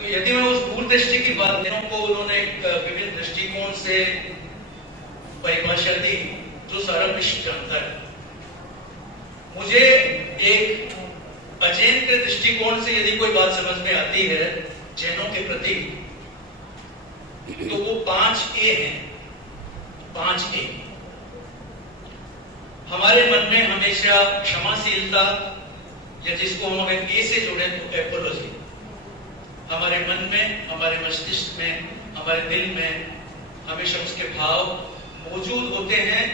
तो यदि मैं उस दूरदृष्टि की बात करूं को उन्होंने एक विभिन्न दृष्टिकोण से परिभाषा दी जो सारा विश्व जानता है। मुझे एक अजैन के दृष्टिकोण से यदि कोई बात समझ में आती है जैनों के प्रति, तो वो 5A हैं। 5A हमारे मन में हमेशा क्षमाशीलता, या जिसको हम अगर ए से जोड़े तो एपोलॉजी, हमारे मन में, हमारे मस्तिष्क में, हमारे दिल में हमेशा उसके भाव मौजूद होते हैं।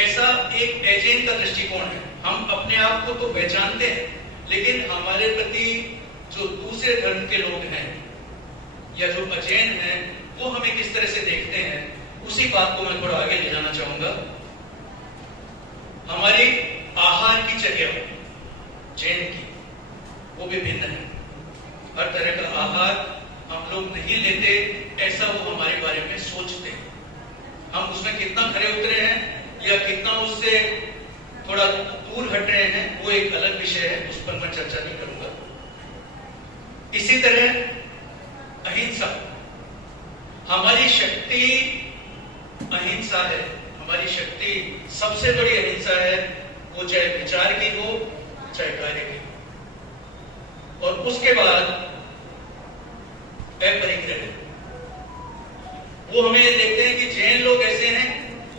ऐसा एक अजैन का दृष्टिकोण है। हम अपने आप को तो पहचानते हैं, लेकिन हमारे प्रति जो दूसरे धर्म के लोग हैं या जो अजैन हैं वो हमें किस तरह से देखते हैं, उसी बात को मैं थोड़ा आगे ले जाना चाहूंगा। हमारी आहार की जगह जैन की वो भी भिन्न है। हर तरह का आहार हम लोग नहीं लेते, ऐसा वो हमारे बारे में सोचते हैं। हम उसमें कितना खरे उतरे हैं या कितना उससे थोड़ा दूर हट रहे हैं वो एक अलग विषय है, उस पर मैं चर्चा नहीं करूंगा। इसी तरह अहिंसा, हमारी शक्ति अहिंसा है। हमारी शक्ति सबसे बड़ी अहिंसा है, वो चाहे विचार की हो चाहे कार्य की। और उसके बाद अपरिग्रह, वो हमें देखते हैं कि जैन लोग ऐसे हैं,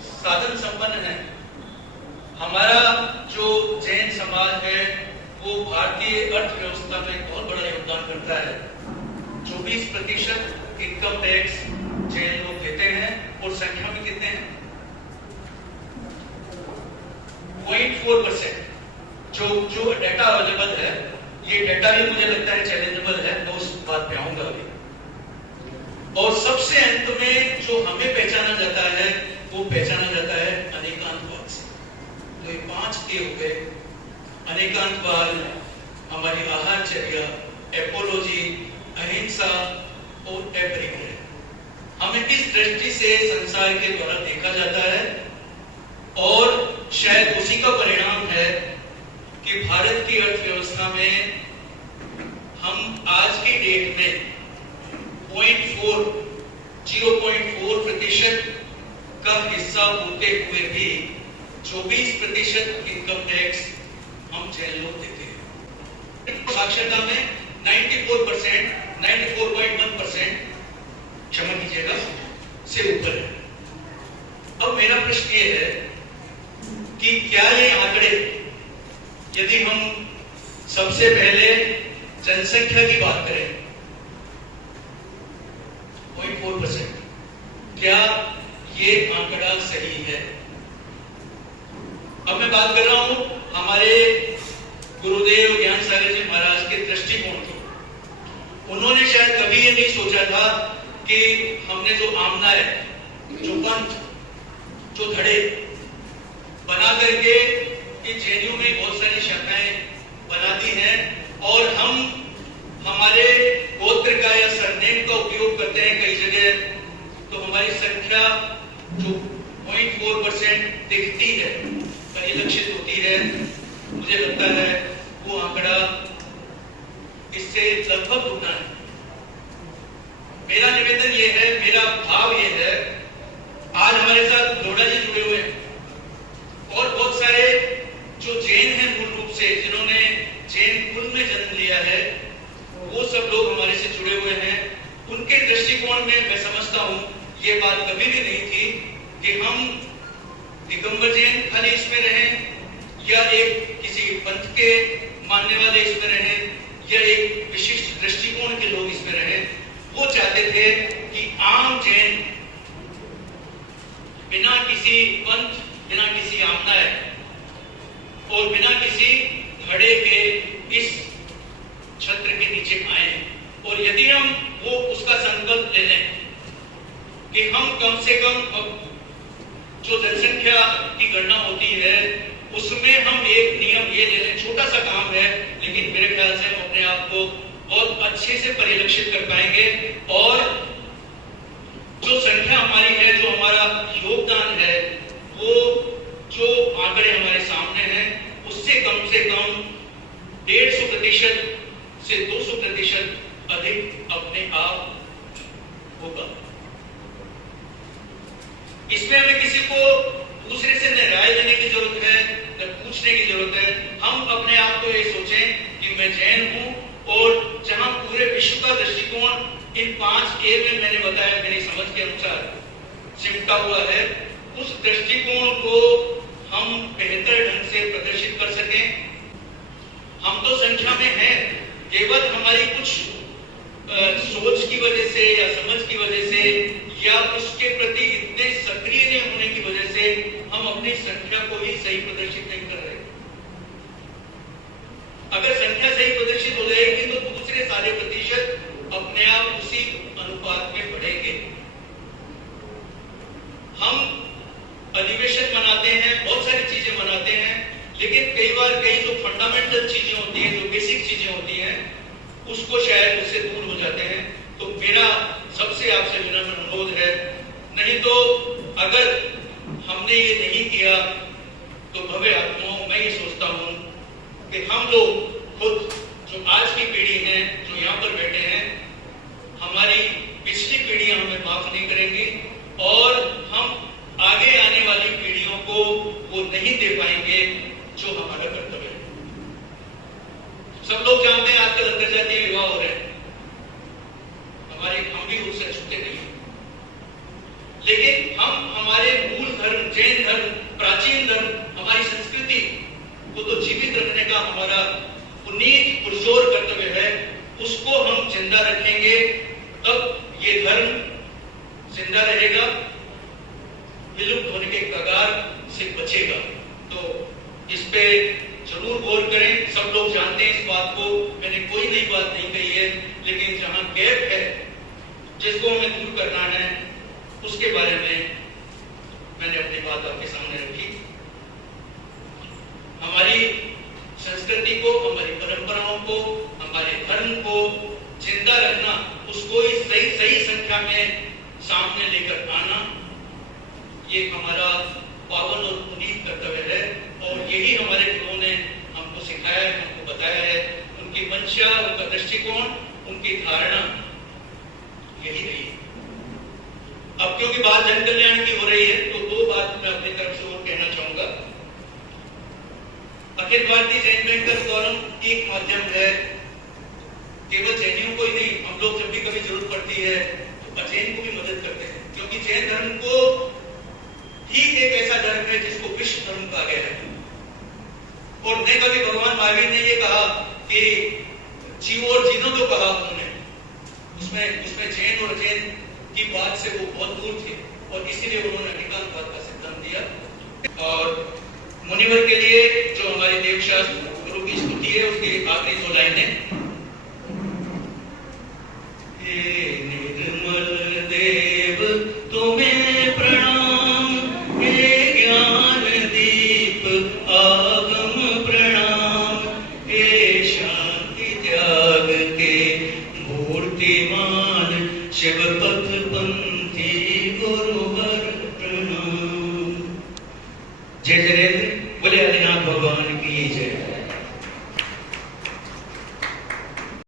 साधन संपन्न हैं। हमारा जो जैन समाज है वो भारतीय अर्थव्यवस्था में बहुत बड़ा योगदान करता है। 24% इनकम टैक्स जैन लोग देते हैं, और संख्या में कितने हैं? 0.4%। जो डाटा अवेलेबल है, ये डाटा भी मुझे लगता है चैलेंजेबल है, मैं उस बात पे आऊंगा अभी। और सबसे अंत में जो हमें पहचाना जाता है वो पहचाना जाता है अनेकांतवाद से। तो ये 5A हो गए: अनेकांतवाद, हमारी आहारचर्या, एपोलॉजी, अहिंसा और अपरिग्रह। हमें किस दृष्टि से संसार के द्वारा देखा जाता है, और शायद उसी का परिणाम है कि भारत की अर्थव्यवस्था में हम आज की डेट में 0.4% का हिस्सा होते हुए भी 24% इनकम टैक्स हम जैन लोग देते हैं। साक्षरता में 94%, 94.1%, क्षमा कीजिएगा, से ऊपर है। अब मेरा प्रश्न ये है कि क्या ये आंकड़े, यदि हम सबसे पहले जनसंख्या की बात करें 0.4%, क्या ये आंकड़ा सही है? अब मैं बात कर रहा हूं हमारे गुरुदेव ज्ञान सागर जी महाराज के दृष्टिकोण की। उन्होंने शायद कभी ये नहीं सोचा था कि हमने जो आमना है, जो पंथ, जो धड़े बना करके कि जैनियों में बहुत सारी शाखाएं बना दी हैं, और हम हमारे गोत्र का या सरनेम का उपयोग करते हैं कई जगह, तो हमारी संख्या जो 0.4% दिखती है, परिलक्षित होती है, मुझे लगता है वो आंकड़ा इससे लगभग दुगना है। मेरा निवेदन ये है, मेरा भाव ये है, आज हमारे साथ लोढ़ा जी जुड़े हुए हैं और बहुत सारे जो जैन हैं मूल रूप से, जिन्होंने जैन कुल में जन्म लिया है, वो सब लोग हमारे से जुड़े हुए हैं। उनके दृष्टिकोण में मैं समझता हूं ये बात कभी भी नहीं थी कि हम दिगंबर जैन खाली इसमें रहें या एक किसी पंथ के मानने वाले इसमें रहें या एक विशिष्ट दृष्टिकोण के लोग इसमें रहें। वो चाहते थे कि आम जैन बिना किसी पंथ, बिना किसी आमना और बिना किसी धड़े के इस छत्र के नीचे आए। और यदि हम वो उसका संकल्प ले लें कि हम कम से कम जो जनसंख्या की गणना होती है उसमें हम एक नियम ये ले लें, छोटा सा काम है, लेकिन मेरे ख्याल से हम अपने आप को बहुत अच्छे से परिलक्षित कर पाएंगे। और जो संख्या हमारी है, जो हमारा योगदान है, वो जो आंकड़े हमारे सामने हैं उससे कम 150% से 200% अधिक अपने आप होगा। इसमें हमें किसी को दूसरे से न राय लेने की जरूरत है, न पूछने की जरूरत है। हम अपने आप को ये सोचें कि मैं जैन हूं और जहां पूरे विश्व का दृष्टिकोण इन 5 ए में मैंने बताया मेरी समझ के अनुसार चिपका हुआ है, उस दृष्टिकोण को हम बेहतर ढंग से प्रदर्शित कर सकें। हम तो संख्या में हैं, केवल हमारी कुछ सोच की वजह से या समझ की वजह से या उसके प्रति इतने सक्रिय नहीं होने की वजह से हम अपनी संख्या को ही सही प्रदर्शित नहीं कर रहे। अगर संख्या सही प्रदर्शित हो जाएगी तो दूसरे सारे प्रतिशत अपने आप उसी अनुपात में बढ़ेंगे। हम अधिवेशन मनाते हैं, बहुत सारी चीजें मनाते हैं, लेकिन कई बार कई जो फंडामेंटल चीजें होती हैं, जो बेसिक चीजें होती हैं, उसको शायद उससे दूर हो जाते हैं। तो मेरा सबसे आपसे विनम्र अनुरोध है, नहीं तो अगर हमने ये नहीं किया तो भव्य आत्माओं मैं ये सोचता हूं कि हम लोग खुद जो आज की पीढ़ी है, जो यहाँ पर बैठे हैं, हमारी पिछली पीढ़ियां हमें माफ नहीं करेंगी और हम आगे आने वाली पीढ़ियों को वो नहीं दे पाएंगे जो हमारा कर्तव्य है। सब लोग जानते हैं आजकल अंतरजातीय विवाह हो रहे हैं, हम भी उससे छूटे नहीं, लेकिन हम हमारे मूल धर्म, जैन धर्म, प्राचीन धर्म, हमारी संस्कृति को तो जीवित रखने का हमारा पुनीत पुरजोर कर्तव्य है। उसको हम जिंदा रखेंगे तब ये धर्म जिंदा रहेगा, विलुप्त होने के कगार से बचेगा। तो इस पे जरूर गौर करें। सब लोग जानते हैं इस बात को, मैंने कोई नई बात नहीं कही है, लेकिन जहां गैप है जिसको हमें दूर करना है उसके बारे में मैंने अपनी बात आपके सामने रखी। हमारी संस्कृति को, हमारी परंपराओं को, हमारे धर्म को जिंदा रखना, उसको इस सही संख्या में सामने लेकर आना, ये हमारा पावन और पुनीत कर्तव्य है। और यही हमारे गुरुओं ने हमको सिखाया है, हमको बताया है। उनकी मंशा, उनका दृष्टिकोण, उनकी धारणा यही रही है। अब क्योंकि बात जन कल्याण की हो रही है तो 2 बात मैं अपनी तरफ से और कहना चाहूंगा। अखिल भारतीय जैन बैंकर्स फोरम एक माध्यम है, केवल जैनियों को ही नहीं, हम लोग जब भी कभी जरूरत पड़ती है तो अजैन को भी मदद करते हैं, क्योंकि जैन धर्म को ठीक एक ऐसा धर्म है जिसको विश्व धर्म कहा गया है। और न कभी भगवान महावीर ने ये कहा कि जीवो और जीनो तो कहा उन्होंने, उसमें जैन और अजैन की बात से वो बहुत दूर थे और इसीलिए उन्होंने अधिकांशवाद का सिद्धांत दिया। और मुनिवर के लिए जो हमारे देवशास्त्र गुरु की स्तुति है, उसकी आखिरी 2 लाइनें, हे निर्मल देव तुम्हें प्रणाम, हे ज्ञान दीप आगम प्रणाम, हे शांति त्याग के मूर्तिमान शिव पथ पंथी